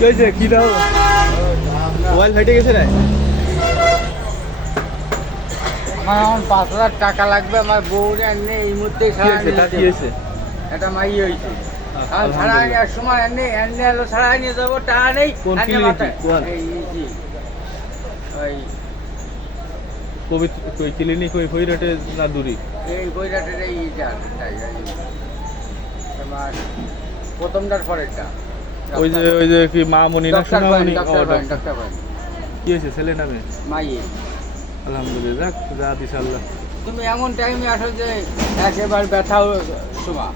কি হয়েছে? কি দাও? মোবাইল ফেটে গেছে রে? আমার এখন 5,000 টাকা লাগবে। আমার বউরে এনে এই মুহূর্তে কি হয়েছে? তার কি হয়েছে? এটা মাই হয়েছে। আর ছাড়া এক সময় এনে এনে এলো ছাড়া নিয়ে যাবো, টাকা নেই। কোন এনে ক্লিনিকে? মাথায়। কোন? এই জি। ওই পবিত্র কই ক্লিনিক ওই ফইরাটে না দূরি? এই বইটাটের এই তোমার প্রথমটার পরেরটা। ওই যে কি মা মনি না ডক্টর সোনামণি? ডক্টর ও, ডক্টর কি হয়েছে ছেলে নামে? মাইয়ে। আলহামদুলিল্লাহ, যা দিস আল্লাহ। তুমি এমন টাইমে আসো যে একেবারে ব্যথা শোভা।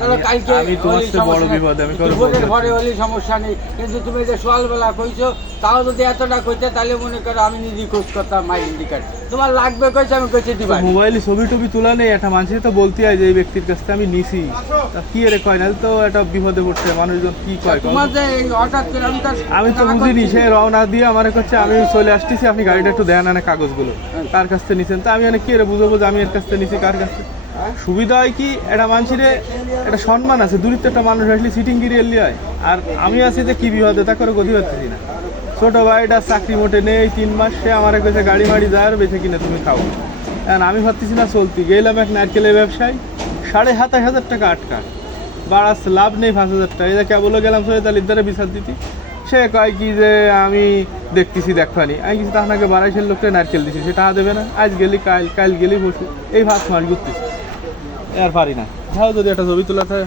চলো কালকে আমি তোমার চেয়ে বড় বিপদে, আমি কারো বিপদের বলতে ঘরে চাচ্ছি না। হলে সমস্যা নেই, কিন্তু তুমি যে সকালবেলা কইছো তাও যদি এতটা কইতে তাহলে মনে করো আমি নিজে খোঁজ করতাম মাই ইন্ডিকেট। তোমার লাগবে কইছে আমি কইছে দিবা। মোবাইলে ছবি টবি তোলা নেই, একটা মানুষের তো বলতে হয় যে এই ব্যক্তির কাছ থেকে আমি নিছি, তা কি এর কয় না তো একটা বিপদে পড়ছে মানুষজন কি কয় কও? তোমার যে এই হঠাৎ করে আমি তো বুঝিনি, সে রওনা দিয়ে আমার কাছে আমি চলে আসতেছি, আপনি গাড়িটা একটু দেন না কাগজগুলো কার কাছ থেকে নিছেন, তা আমি অনেক কি এর বুঝাবো যে আমি এর কাছ থেকে নিছি কার কাছ থেকে। সুবিধা হয় কি একটা মানুষের একটা সম্মান আছে, দূরিত্ব একটা মানুষ আসলে সিটিং গিরি এলি হয়, আর আমি আছি যে কি বিপদে তা করে গতি পাচ্ছি না। ছোট ভাইটা চাকরি মোটে নেই, 3 মাস, সে আমার কাছে গাড়ি মাড়ি যায় বেছে কিনে তুমি খাও। কারণ আমি ভাবতেছি না চলতি গেলাম এক নারকেলের ব্যবসায়, 27,500 টাকা আটকা বাড়াস লাভ নেই, 5,000 টাকা এটা কেবল গেলাম সৈয়দ দ্বারা বিচার দিতি। সে কয় কি যে আমি দেখতেছি দেখবানি, আমি কিছু তাহলে 22,000 লোকটা নারকেল দিছি, সে টাকা দেবে না, আজ গেলি কাল গেলি বসু, এই 5 মাস ঘুরতেছি আর পারি না। যাও যদি একটা ছবি তোলা থাকে।